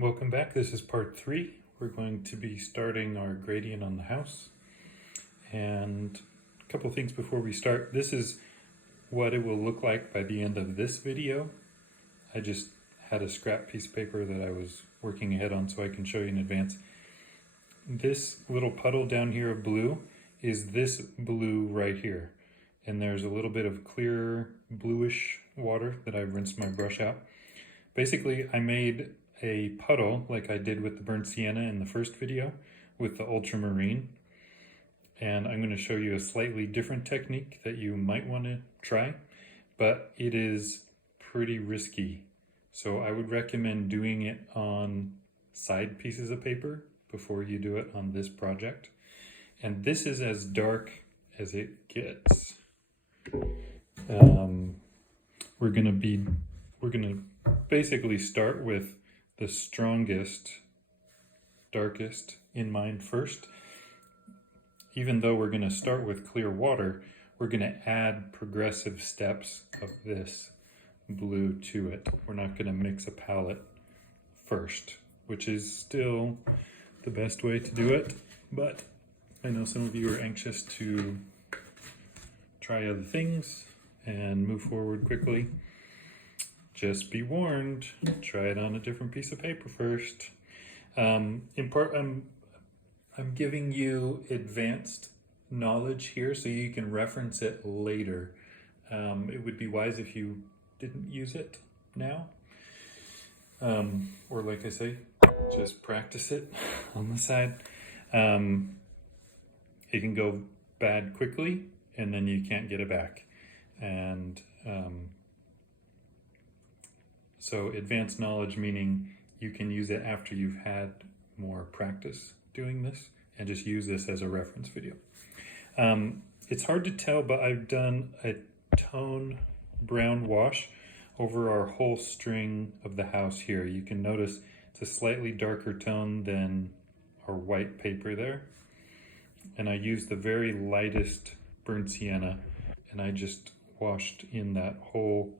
Welcome back. This is part 3. We're going to be starting our gradient on the house. And a couple things before we start. This is what it will look like by the end of this video. I just had a scrap piece of paper that I was working ahead on so I can show you in advance. This little puddle down here of blue is this blue right here. And there's a little bit of clear bluish water that I've rinsed my brush out. Basically, I made a puddle like I did with the burnt sienna in the first video with the ultramarine. And I'm going to show you a slightly different technique that you might want to try, but it is pretty risky. So I would recommend doing it on side pieces of paper before you do it on this project. And this is as dark as it gets. We're gonna basically start with the strongest, darkest in mind first. Even though we're going to start with clear water, we're going to add progressive steps of this blue to it. We're not going to mix a palette first, which is still the best way to do it. But I know some of you are anxious to try other things and move forward quickly. Just be warned, try it on a different piece of paper first. In part, I'm giving you advanced knowledge here so you can reference it later. It would be wise if you didn't use it now. Or like I say, just practice it on the side. It can go bad quickly and then you can't get it back. And so advanced knowledge meaning you can use it after you've had more practice doing this and just use this as a reference video. It's hard to tell, but I've done a tone brown wash over our whole string of the house here. You can notice it's a slightly darker tone than our white paper there. And I used the very lightest burnt sienna and I just washed in that whole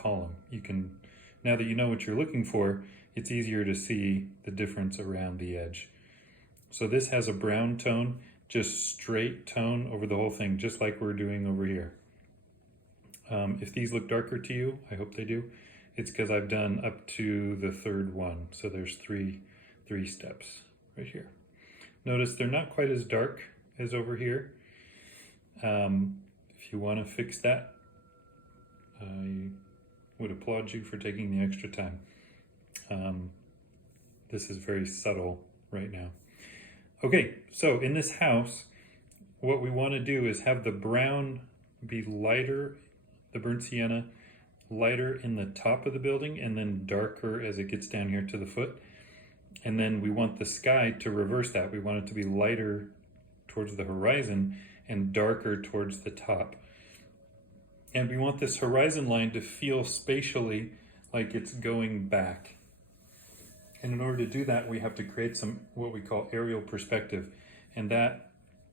column. You can, now that you know what you're looking for, it's easier to see the difference around the edge. So this has a brown tone, just straight tone over the whole thing, just like we're doing over here. If these look darker to you, I hope they do, it's because I've done up to the third one. So there's three steps right here. Notice they're not quite as dark as over here. If you want to fix that, I would applaud you for taking the extra time. This is very subtle right now. Okay, so in this house, what we want to do is have the brown be lighter, the burnt sienna, lighter in the top of the building and then darker as it gets down here to the foot. And then we want the sky to reverse that. We want it to be lighter towards the horizon and darker towards the top. And we want this horizon line to feel spatially like it's going back. And in order to do that, we have to create some what we call aerial perspective. And that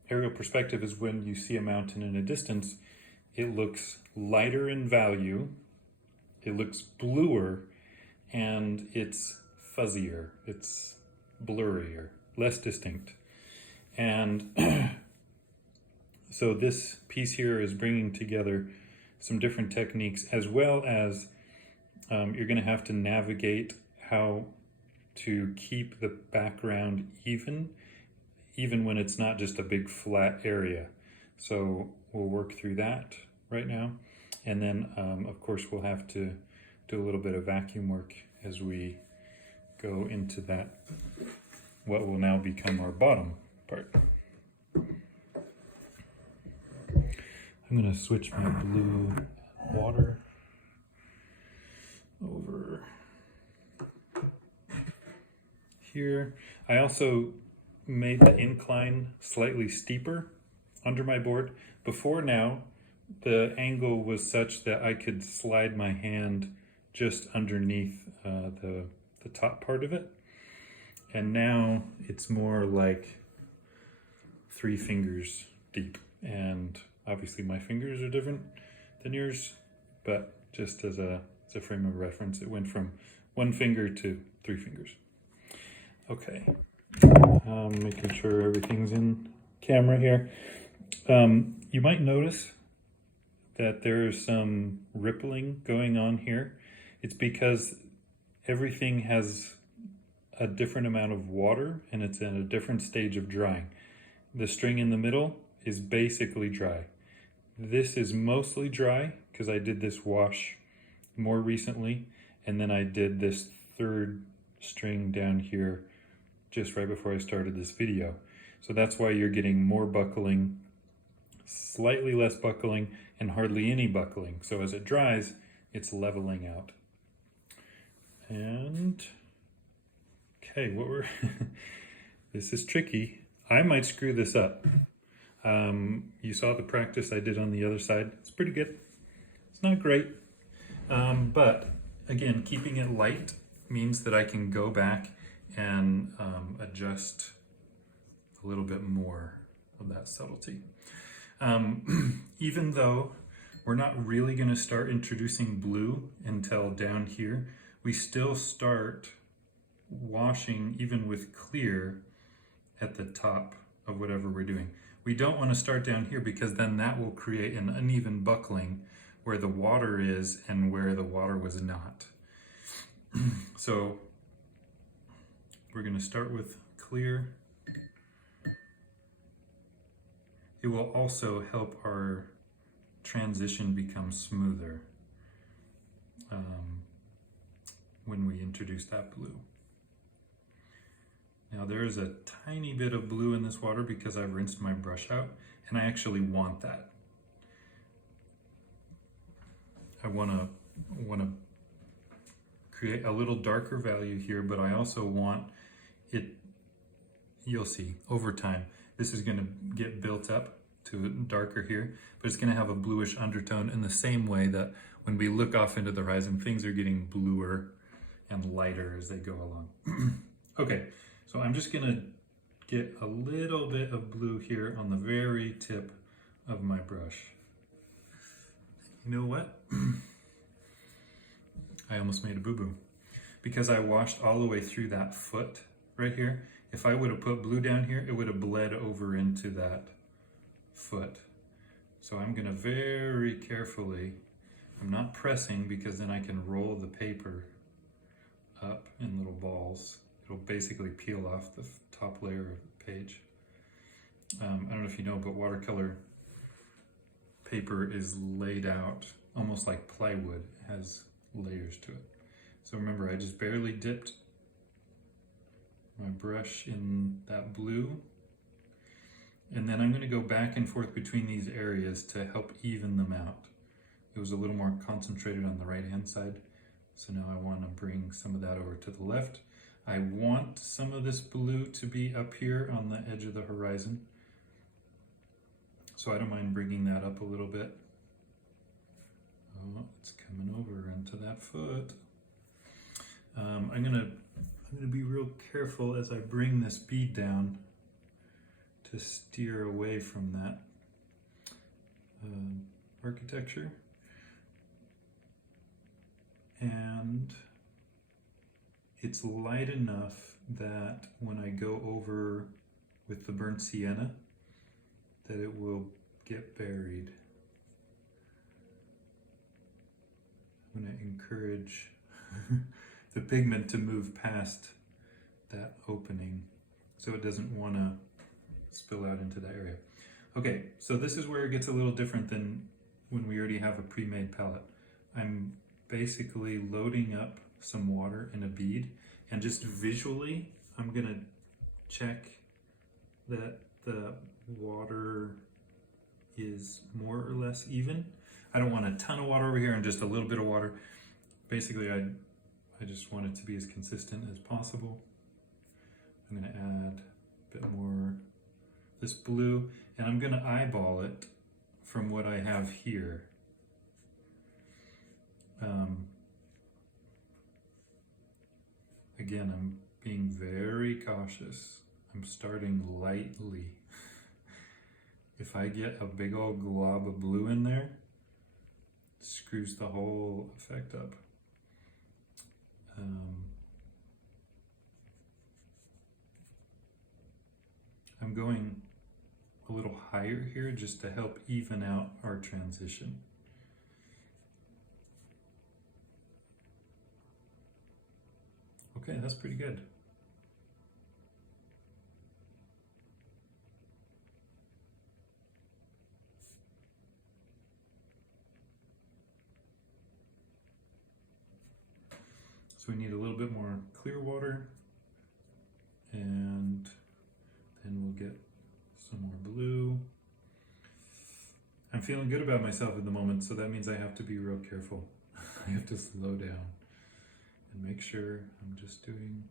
aerial perspective is when you see a mountain in a distance, it looks lighter in value, it looks bluer, and it's fuzzier, it's blurrier, less distinct. And so this piece here is bringing together some different techniques, as well as you're going to have to navigate how to keep the background even when it's not just a big flat area. So we'll work through that right now. And then, of course, we'll have to do a little bit of vacuum work as we go into that, what will now become our bottom part. I'm going to switch my blue water over here. I also made the incline slightly steeper under my board. Before now, the angle was such that I could slide my hand just underneath the top part of it. And now it's more like 3 fingers deep. And obviously my fingers are different than yours, but just as a It's a frame of reference. It went from 1 finger to 3 fingers. Okay, making sure everything's in camera here. You might notice that there's some rippling going on here. It's because everything has a different amount of water and it's in a different stage of drying. The string in the middle is basically dry. This is mostly dry because I did this wash more recently, and then I did this 3rd string down here just right before I started this video. So that's why you're getting more buckling, slightly less buckling, and hardly any buckling. So as it dries, it's leveling out. And okay, this is tricky. I might screw this up. You saw the practice I did on the other side. It's pretty good. It's not great. But again, keeping it light means that I can go back and adjust a little bit more of that subtlety. Even though we're not really going to start introducing blue until down here, we still start washing even with clear at the top of whatever we're doing. We don't want to start down here because then that will create an uneven buckling where the water is and where the water was not. So we're going to start with clear. It will also help our transition become smoother when we introduce that blue. Now there is a tiny bit of blue in this water because I've rinsed my brush out, and I actually want that. I want to create a little darker value here, but I also want it, you'll see over time, this is going to get built up to darker here, but it's going to have a bluish undertone in the same way that when we look off into the horizon, things are getting bluer and lighter as they go along. Okay, so I'm just going to get a little bit of blue here on the very tip of my brush. You know what? I almost made a boo-boo because I washed all the way through that foot right here. If I would have put blue down here, it would have bled over into that foot. So I'm going to very carefully, I'm not pressing because then I can roll the paper up in little balls. It'll basically peel off the top layer of the page. I don't know if you know, but watercolor paper is laid out almost like plywood. It has layers to it. So remember, I just barely dipped my brush in that blue. And then I'm going to go back and forth between these areas to help even them out. It was a little more concentrated on the right hand side. So now I want to bring some of that over to the left. I want some of this blue to be up here on the edge of the horizon. So I don't mind bringing that up a little bit. Oh, it's coming over into that foot. I'm gonna be real careful as I bring this bead down to steer away from that architecture. And it's light enough that when I go over with the burnt sienna, that it will get buried. I'm going to encourage the pigment to move past that opening so it doesn't want to spill out into that area. Okay, so this is where it gets a little different than when we already have a pre-made palette. I'm basically loading up some water in a bead, and just visually I'm going to check that the water is more or less even. I don't want a ton of water over here and just a little bit of water. Basically, I just want it to be as consistent as possible. I'm going to add a bit more this blue, and I'm going to eyeball it from what I have here. Again, I'm being very cautious. I'm starting lightly. If I get a big old glob of blue in there, it screws the whole effect up. I'm going a little higher here just to help even out our transition. Okay, that's pretty good. So we need a little bit more clear water, and then we'll get some more blue. I'm feeling good about myself at the moment, so that means I have to be real careful. I have to slow down and make sure I'm just doing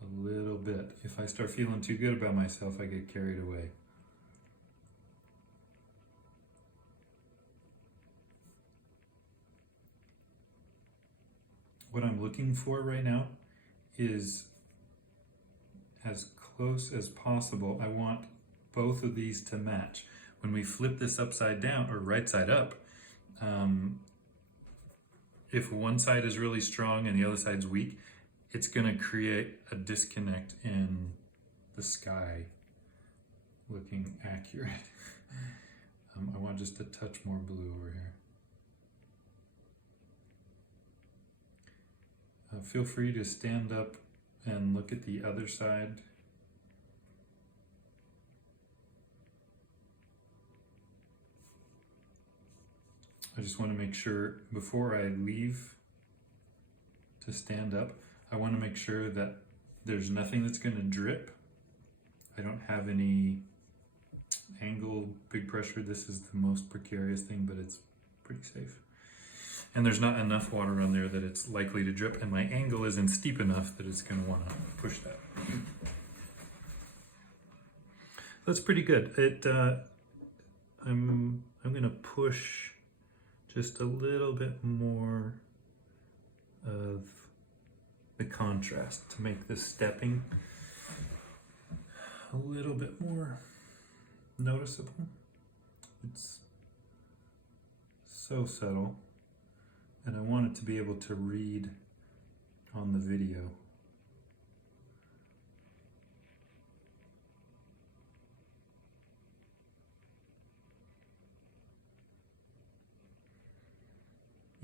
a little bit. If I start feeling too good about myself, I get carried away. What I'm looking for right now is as close as possible. I want both of these to match. When we flip this upside down or right side up, if one side is really strong and the other side's weak, it's going to create a disconnect in the sky looking accurate. I want just a touch more blue over here. Feel free to stand up and look at the other side. I just want to make sure before I leave to stand up, I want to make sure that there's nothing that's going to drip. I don't have any angle, big pressure. This is the most precarious thing, but it's pretty safe. And there's not enough water on there that it's likely to drip, and my angle isn't steep enough that it's going to want to push that. That's pretty good. I'm going to push just a little bit more of the contrast to make this stepping a little bit more noticeable. It's so subtle, and I want it to be able to read on the video.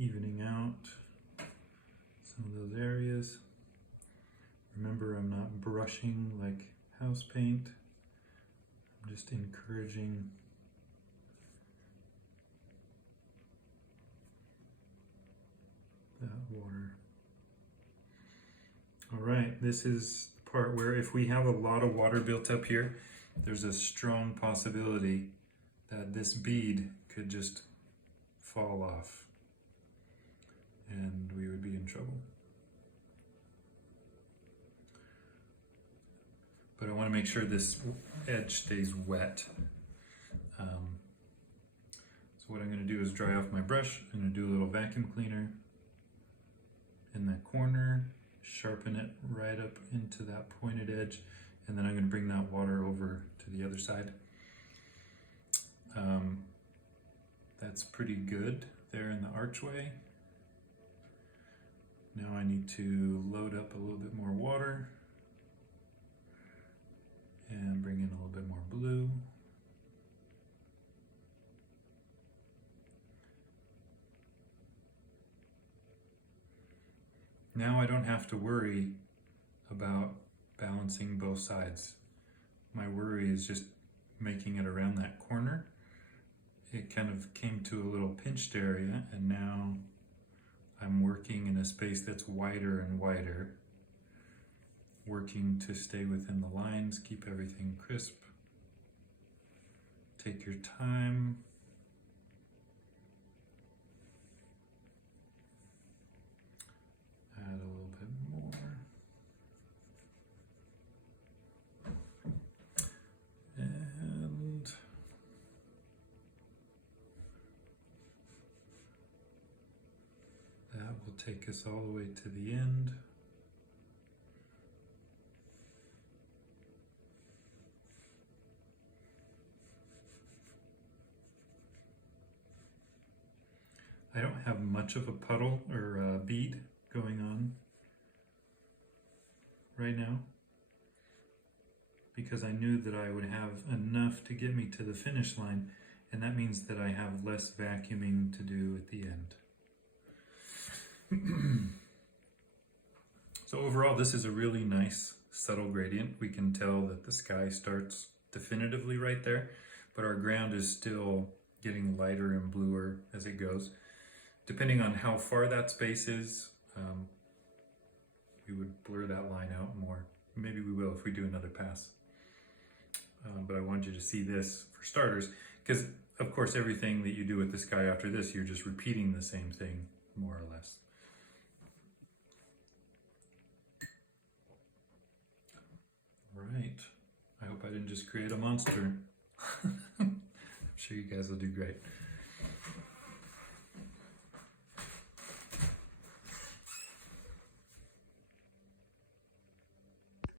Evening out some of those areas. Remember, I'm not brushing like house paint. I'm just encouraging that water. All right, this is the part where if we have a lot of water built up here, there's a strong possibility that this bead could just fall off and we would be in trouble. But I want to make sure this edge stays wet. So what I'm going to do is dry off my brush. I'm going to do a little vacuum cleaner in that corner, sharpen it right up into that pointed edge, and then I'm going to bring that water over to the other side. That's pretty good there in the archway. Now I need to load up a little bit more water and bring in a little bit more blue. Now I don't have to worry about balancing both sides. My worry is just making it around that corner. It kind of came to a little pinched area, and now I'm working in a space that's wider and wider, working to stay within the lines, keep everything crisp. Take your time. Add a little bit more. And that will take us all the way to the end. I don't have much of a puddle or a bead going on right now because I knew that I would have enough to get me to the finish line, and that means that I have less vacuuming to do at the end. So overall, this is a really nice subtle gradient. We can tell that the sky starts definitively right there, but our ground is still getting lighter and bluer as it goes. Depending on how far that space is, we would blur that line out more. Maybe we will if we do another pass. But I wanted you to see this for starters, because of course everything that you do with the sky after this, you're just repeating the same thing, more or less. Right. I hope I didn't just create a monster. I'm sure you guys will do great.